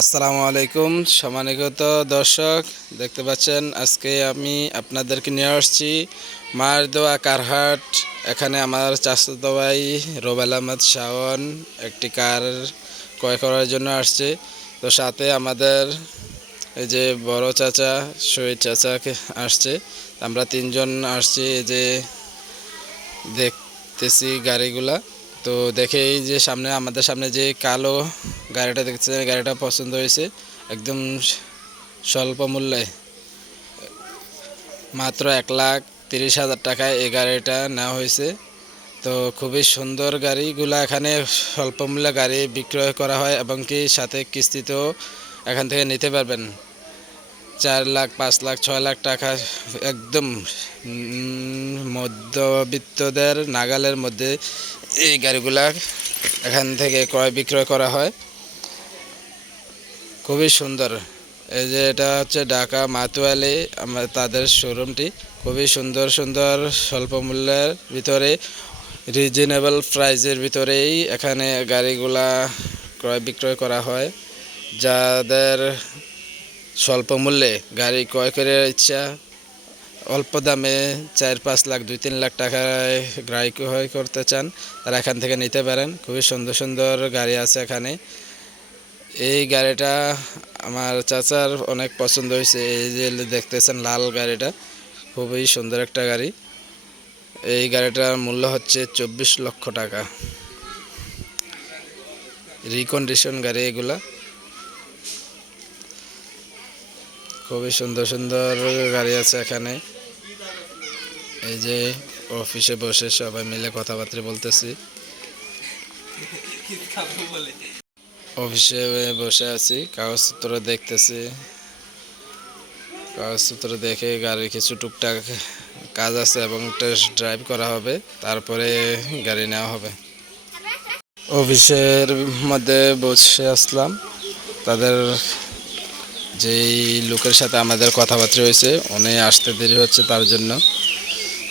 আসসালামু আলাইকুম সম্মানিত দর্শক, দেখতে পাচ্ছেন আজকে আমি আপনাদেরকে নিয়ে আসছি মার দোয়া কারহাট। এখানে আমার চাচাতো ভাই রোবেল আহমদ শাওন একটি কার ক্রয় করার জন্য আসছে। তো সাথে আমাদের এই যে বড় চাচা, শহীদ চাচাকে আসছে। আমরা তিনজন আসছি এই যে দেখতেছি গাড়িগুলা। তো দেখে এই যে সামনে, আমাদের সামনে যে কালো গাড়িটা দেখছেন এই গাড়িটা পছন্দ হয়েছে একদম স্বল্প মূল্যে। মাত্র এক লাখ তিরিশ হাজার টাকায় এই গাড়িটা নেওয়া হয়েছে। তো খুবই সুন্দর গাড়িগুলো এখানে স্বল্প মূল্যে গাড়ি বিক্রয় করা হয় এবং কি সাথে কিস্তিতেও এখান থেকে নিতে পারবেন। চার লাখ, পাঁচ লাখ, ছয় লাখ টাকা একদম মধ্যবিত্তদের নাগালের মধ্যে এই গাড়িগুলা এখান থেকে ক্রয় বিক্রয় করা হয়। খুবই সুন্দর। এই যে এটা হচ্ছে ঢাকা মাতুয়ালি, আমার তাদের শোরুমটি খুবই সুন্দর সুন্দর, স্বল্প মূল্যের ভিতরে রিজনেবল প্রাইজের ভিতরেই এখানে গাড়িগুলা ক্রয় বিক্রয় করা হয়। যাদের স্বল্প মূল্যে গাড়ি ক্রয় করে ইচ্ছা অল্প দামে চার পাঁচ লাখ, দুই তিন লাখ টাকায় গাড়ি ক্রয় করতে চান, তারা এখান থেকে নিতে পারেন। খুবই সুন্দর সুন্দর গাড়ি আছে এখানে। এই গাড়িটা আমার চাচার অনেক পছন্দ হয়েছে। এই যে দেখতেছেন লাল গাড়িটা, খুবই সুন্দর একটা গাড়ি। এই গাড়িটার মূল্য হচ্ছে চব্বিশ লক্ষ টাকা। রিকন্ডিশন গাড়ি এগুলা। খুবই সুন্দর সুন্দর গাড়ি আছে এখানে। এই যে অফিসে বসে সবাই মিলে কথাবার্তা বলতেছি। অফিসে বসে আছি, কাগজপত্র দেখতেছি। কাগজপত্র দেখে গাড়ির কিছু টুকটাক কাজ আছে এবং টেস্ট ড্রাইভ করা হবে, তারপরে গাড়ি নেওয়া হবে। অফিসের মধ্যে বসে আসলাম। তাদের যেই লোকের সাথে আমাদের কথাবার্তা হয়েছে, উনি আসতে দেরি হচ্ছে তার জন্য।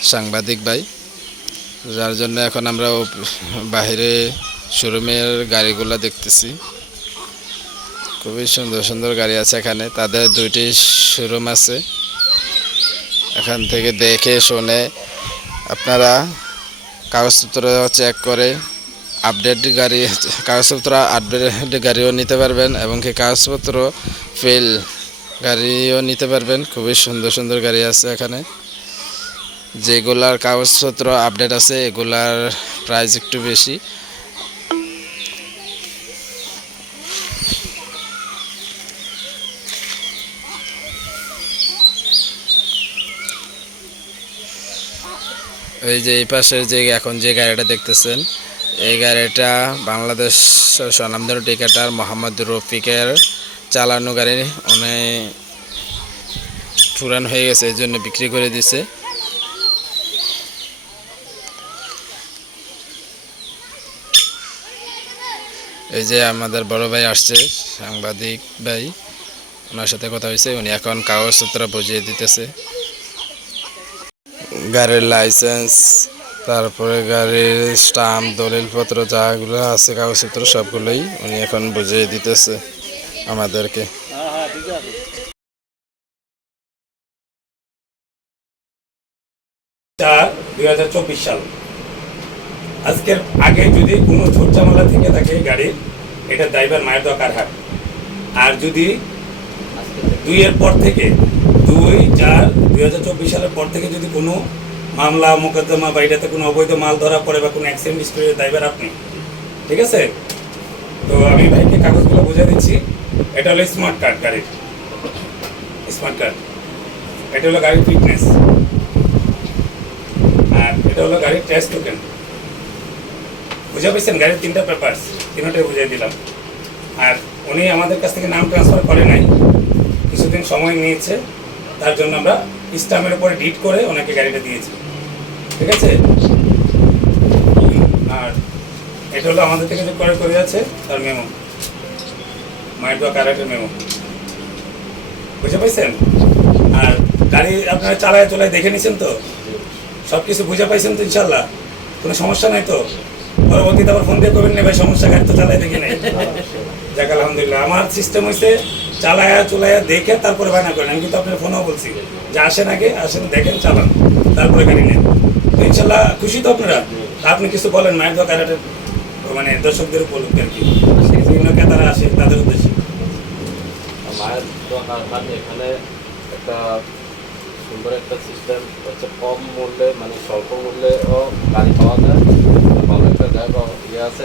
সাংবাদিক ভাই, যার জন্য এখন আমরা বাইরে শোরুমের গাড়িগুলো দেখতেছি। খুবই সুন্দর সুন্দর গাড়ি আছে এখানে, তাদের দুইটি শোরুম আছে। এখান থেকে দেখে শুনে আপনারা কাগজপত্র চেক করে আপডেট গাড়ি, কাগজপত্র আপডেট গাড়িও নিতে পারবেন এবং কি কাগজপত্র ফেল গাড়িও নিতে পারবেন। খুবই সুন্দর সুন্দর গাড়ি আছে এখানে। যেগুলার কাগজপত্র আপডেট আছে, এগুলার প্রাইস একটু বেশি। এই যে এই পাশের যে এখন যে গাড়িটা দেখতেছেন, এই গাড়িটা বাংলাদেশ স্বনামধন্য টিকেটার মোহাম্মদ রফিকের চালানো গাড়ি। অনেক পুরান হয়ে গেছে, এই জন্য বিক্রি করে দিছে। এই যে আমাদের বড় ভাই আসছে, সাংবাদিক ভাই, ওনার সাথে কথা হয়েছে। উনি এখন কাগজপত্র বুঝিয়ে দিতেছে। গাড়ির লাইসেন্স তারপরে গাড়ির স্টাম্প দলিলপত্র, যাগুলো আছে, কাগজপত্র, সবগুলোই উনি এখন বুঝিয়ে দিতেছে আমাদেরকে। দুই হাজার চব্বিশ সাল। আজকের আগে যদি কোনো ঝোরঝামেলা থেকে থাকে গাড়ির এটা ড্রাইভার মায়ের দরকার হাট আর যদি দুই এর পর থেকে, দুই, চার, দুই হাজার চব্বিশ সালের পর থেকে যদি কোনো মামলা, মোকদ্দমা বা এটাতে কোনো অবৈধ মাল ধরা পড়ে বা কোনো অ্যাক্সিডেন্ট হিস্ট্রির ড্রাইভার আপনি, ঠিক আছে? তো আমি ভাইকে কাগজগুলো বুঝে দিচ্ছি। এটা হলো স্মার্ট কার্ড গাড়ির। স্মার্ট কার্ড এটা হলো গাড়ির ফিটনেস আর এটা হলো গাড়ির টেস্ট টোকেন বুঝে পেয়েছেন গাড়ির তিনটা পেপার্স তিনটাই বুঝিয়ে দিলাম। আর উনি আমাদের কাছ থেকে নাম ট্রান্সফার করে নাই। কিছুদিন সময় নিয়েছে, তার জন্য আমরা স্টামের উপরে ডিট করে ওনাকে গাড়িটা দিয়েছি। ঠিক আছে? আর এটা হলো আমাদের থেকে যে করে করে যাচ্ছে, তার মেমো মায়ের দোয়া মেমো বুঝে পাইছেন আর গাড়ি আপনারা চালায় চলায় দেখে নিছেন তো? সব কিছু বুঝে পাইছেন তো, ইনশাল্লাহ। কোনো সমস্যা নাই তো? পরবর্তীতে আবার ফোন দিয়ে করবেন না ভাই, সমস্যা গাড়ি তো চালাই দেখে নেই দেখ আলহামদুলিল্লাহ। আমার সিস্টেম হয়েছে চালায়া চুলায়া দেখে তারপরে বায়না করেন। আমি কিন্তু আপনার ফোনও বলছি, যে আসেন আগে, আসেন, দেখেন, চালান, তারপরে গাড়ি নেন। তো ইনশাল্লাহ খুশি তো আপনারা? আপনি কিছু বলেন, মায়ের দোকান মানে দর্শকদের উপলক্ষে আর কি। বিভিন্ন ক্রেতারা আসে, তাদের উদ্দেশ্যে। মায়ের দোকান মানে এখানে একটা সুন্দর একটা সিস্টেম হচ্ছে কম মূল্যে মানে স্বল্প মূল্যেও গাড়ি পাওয়া যায়। ইয়ে আছে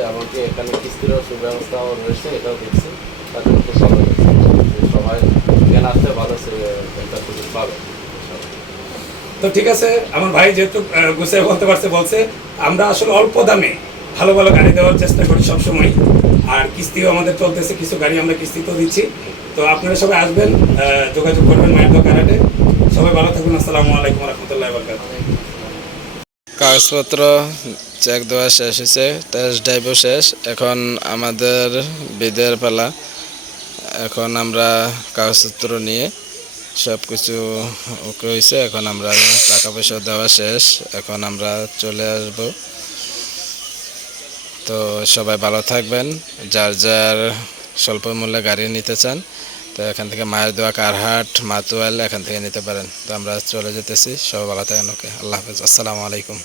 এখানে কিস্তিরও সুব্যবস্থাও রয়েছে, এটাও দেখছি। খুব ভালো সবাই এখানে আসতে ভালো পাবে। তো ঠিক আছে, আমার ভাই যেহেতু গুছিয়ে বলতে পারছে, বলছে, আমরা আসলে অল্প দামে ভালো ভালো গাড়ি দেওয়ার চেষ্টা করি সবসময় আর কিস্তিও আমাদের চলতেছে, কিছু গাড়ি আমরা কিস্তিতেও দিচ্ছি। তো আপনারা সবাই আসবেন যোগাযোগ করবেন মায়ের দোকানে সবাই ভালো থাকুন আসসালামু আলাইকুম রহমতুল্লাহ বরকাত কাগজপত্র চেক দেওয়া শেষ হয়েছে টেস্ট ড্রাইভও শেষ। এখন আমাদের বিদের পালা। এখন আমরা কাগজপত্র নিয়ে সব কিছু ওকে হয়েছে। এখন আমরা টাকা পয়সা দেওয়া শেষ। এখন আমরা চলে আসব। তো সবাই ভালো থাকবেন। যার যার স্বল্প মূল্যে গাড়ি নিতে চান তো এখান থেকে মায়ের দোয়া কারহাট মাতুয়াল এখান থেকে নিতে পারেন। তো আমরা চলে যেতেছি। সব ভালো থাকেন, ওকে। আল্লাহ হাফেজ। আসসালামু আলাইকুম।